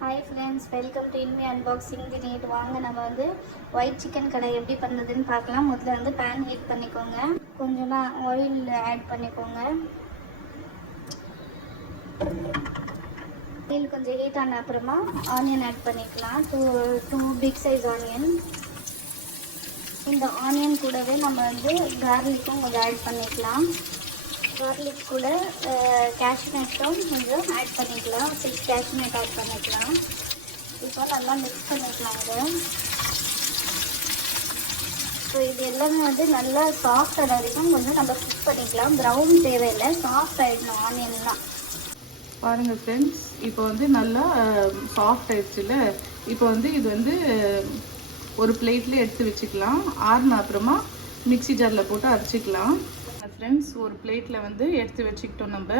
Hi friends, welcome to இன்மி unboxing the need. வாங்க நம்ம வந்து ஒயிட் சிக்கன் கடை எப்படி பண்ணுறதுன்னு பார்க்கலாம். முதல்ல வந்து பேன் ஹீட் பண்ணிக்கோங்க. கொஞ்சமாக ஆயில் ஆட் பண்ணிக்கோங்க. ஆயில் கொஞ்சம் ஹீட் ஆன அப்புறமா ஆனியன் ஆட் பண்ணிக்கலாம். Two big size onion. இந்த ஆனியன் கூடவே நம்ம வந்து கார்லிக்கும் கொஞ்சம் ஆட் பண்ணிக்கலாம். கார்லிக் கூட கேஷ்நட்டும் கொஞ்சம் ஆட் பண்ணிக்கலாம். 6 கேஷ்நட் ஆட் பண்ணிக்கலாம். இப்போ நல்லா மிக்ஸ் பண்ணிக்கலாம் இது. ஸோ இது எல்லாமே வந்து நல்லா சாஃப்ட் ஆகிற வரைக்கும் கொஞ்சம் நம்ம குக் பண்ணிக்கலாம். ப்ரௌன் தேவையில்லை, சாஃப்ட் ஆகிடணும் ஆனியன்லாம். பாருங்கள் ஃப்ரெண்ட்ஸ், இப்போ வந்து நல்லா சாஃப்ட் ஆயிடுச்சுல. இப்போ வந்து இது வந்து ஒரு பிளேட்டில் எடுத்து வச்சுக்கலாம். ஆறுன அப்புறமா மிக்ஸி ஜாரில் போட்டு அரைச்சிக்கலாம். ஃப்ரெண்ட்ஸ், ஒரு பிளேட்டில் வந்து எடுத்து வச்சுக்கிட்டோம். நம்ம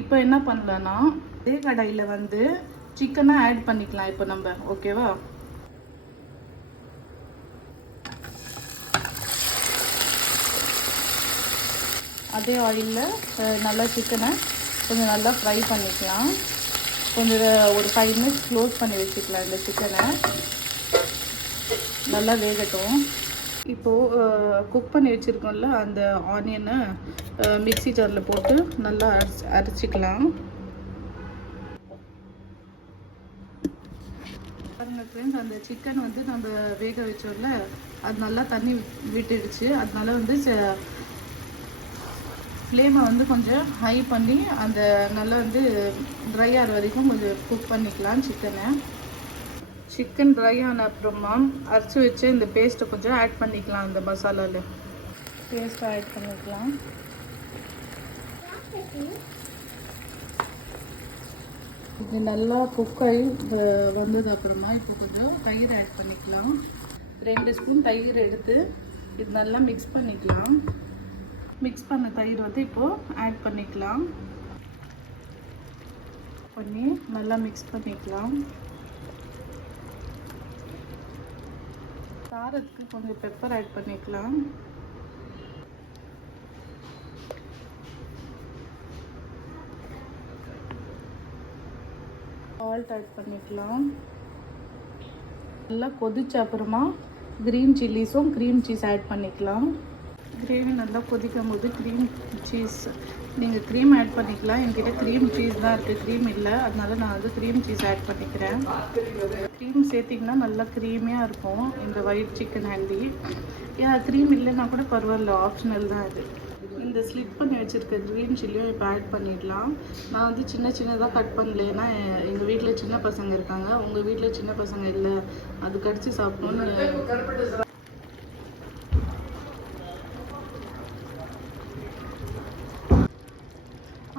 இப்போ என்ன பண்ணலான்னா அதே கடாயில் வந்து சிக்கனை ஆட் பண்ணிக்கலாம். இப்போ நம்ம ஓகேவா, அதே ஆயிலில் நல்லா சிக்கனை கொஞ்சம் நல்லா ஃப்ரை பண்ணிக்கலாம். கொஞ்சம் ஒரு 5 மினிட்ஸ் க்ளோஸ் பண்ணி வச்சுக்கலாம். இந்த சிக்கனை நல்லா வேகட்டும். இப்போது குக் பண்ணி வச்சுருக்கோம்ல அந்த ஆனியனை மிக்ஸி ஜாரில் போட்டு நல்லா அரைச்சிக்கலாம். பாருங்கள் ஃப்ரெண்ட்ஸ், அந்த சிக்கன் வந்து நம்ம வேக வச்சோம்ல அது நல்லா தண்ணி விட்டுடுச்சு. அதனால வந்து ஃப்ளேமை வந்து கொஞ்சம் ஹை பண்ணி அந்த நல்லா வந்து ட்ரை ஆகிற வரைக்கும் கொஞ்சம் குக் பண்ணிக்கலாம் சிக்கனை. சிக்கன் ட்ரை ஆன அப்புறமா அரைச்சி வச்சு இந்த பேஸ்ட்டை கொஞ்சம் ஆட் பண்ணிக்கலாம். அந்த மசாலாவில் பேஸ்ட்டை ஆட் பண்ணிக்கலாம். இது நல்லா குக் ஆகி வந்தது அப்புறமா இப்போ கொஞ்சம் தயிர் ஆட் பண்ணிக்கலாம். 2 ஸ்பூன் தயிர் எடுத்து இது நல்லா மிக்ஸ் பண்ணிக்கலாம். மிக்ஸ் பண்ண தயிர் வந்து இப்போது ஆட் பண்ணிக்கலாம். பண்ணி நல்லா மிக்ஸ் பண்ணிக்கலாம். காரத்துக்கு கொஞ்சம் பெப்பர் ஆட் பண்ணிக்கலாம். சால்ட் ஆட் பண்ணிக்கலாம். நல்லா கொதிச்ச அப்புறமா க்ரீன் சில்லிஸும் க்ரீம் சீஸ் ஆட் பண்ணிக்கலாம். கிரேவி நல்லா கொதிக்கும் போது க்ரீம் சீஸ் நீங்கள் க்ரீம் ஆட் பண்ணிக்கலாம். என்கிட்ட க்ரீம் சீஸ் தான் இருக்குது, க்ரீம் இல்லை. அதனால நான் வந்து க்ரீம் சீஸ் ஆட் பண்ணிக்கிறேன். க்ரீம் சேர்த்திங்கன்னா நல்லா க்ரீமியாக இருக்கும் இந்த ஒயிட் சிக்கன் ஹேண்டி. ஏன் க்ரீம் இல்லைன்னா கூட பரவாயில்ல, ஆப்ஷனல் தான் இது. இந்த ஸ்லிப் பண்ணி வச்சுருக்க க்ரீன் சில்லியும் இப்போ ஆட் பண்ணிடலாம். நான் வந்து சின்னதாக கட் பண்ணல, ஏன்னா எங்கள் வீட்டில் சின்ன பசங்க இருக்காங்க. உங்கள் வீட்டில் சின்ன பசங்க இல்லை, அது கடிச்சு சாப்பிடணுன்னு.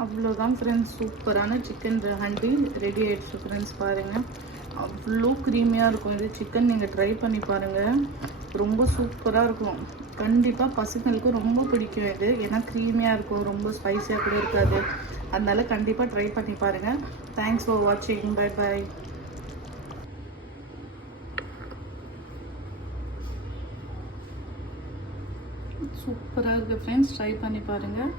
அவ்வளோதான் ஃப்ரெண்ட்ஸ், சூப்பரான சிக்கன் ஹண்டி ரெடி ஆகிடுச்சு ஃப்ரெண்ட்ஸ். பாருங்கள், அவ்வளோ க்ரீமியாக இருக்கும் இது சிக்கன். நீங்கள் ட்ரை பண்ணி பாருங்கள், ரொம்ப சூப்பராக இருக்கும். கண்டிப்பாக பசங்களுக்கும் ரொம்ப பிடிக்கும் இது, ஏன்னா க்ரீமியாக இருக்கும், ரொம்ப ஸ்பைஸியாக கூட இருக்காது. அதனால கண்டிப்பாக ட்ரை பண்ணி பாருங்கள். தேங்க்ஸ் ஃபார் வாட்சிங். Bye bye. சூப்பராக இருக்குது ஃப்ரெண்ட்ஸ், ட்ரை பண்ணி பாருங்கள்.